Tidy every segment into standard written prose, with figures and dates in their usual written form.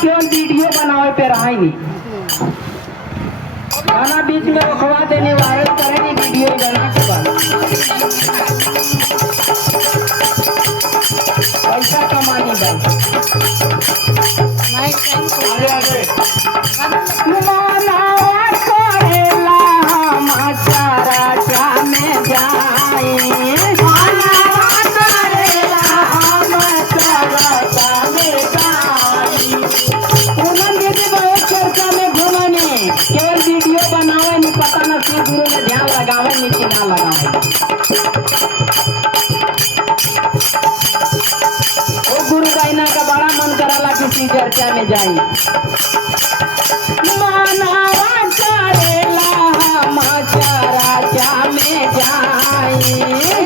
केवल वीडियो बनावे पे रहा ही नहीं, गाना बीच में रुकवा देने वायरल करेंगे वीडियो बना के बाद पैसा कमानी का बड़ा मन कराला किसी चर्चा में जाई मानवा करेला हम चर्चा में जाई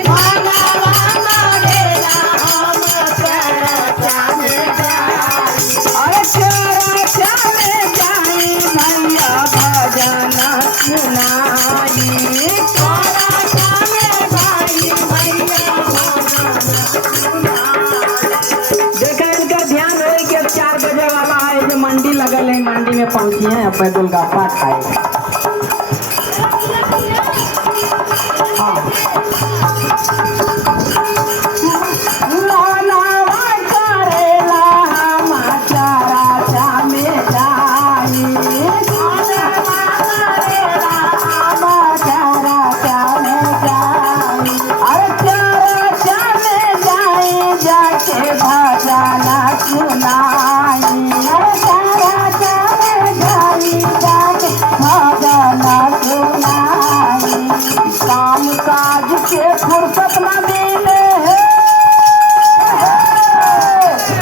मानवा करेला हम चर्चा में जाई अरे चर्चा में जाई भैया भजन सुनाई चर्चा में जाई भैया मंडी लगल है, मंडी में पहुंची है, अब गोलगप्पा खाए। काम काज के फुर्सत न मिले,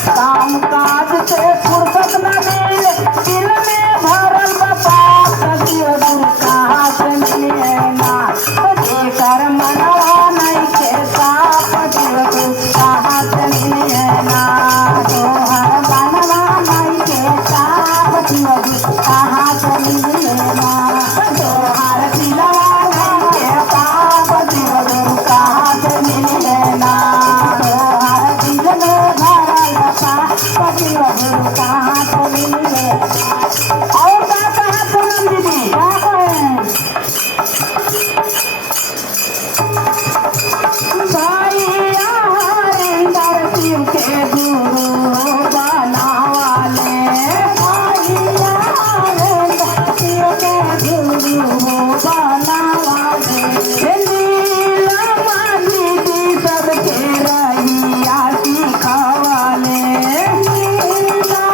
काम काज के फुर्सत न मिले, दिल में भरल बात कहियो दूर कहाँ से मिले ना, जेकर मनवा नहीं के साथ कहियो दूर कहाँ से मिले ना, तोहर मनवा नहीं के साथ कहियो दूर कहाँ से मिले ना, तोहर दिलवा और कहा पूनम दीदी भैया हरिंदर शिव के गुरु बनावाले भैया हरिंदर शिव के गुरु बनावाले नीलमा दीदी सबके रहिया सिखावाले या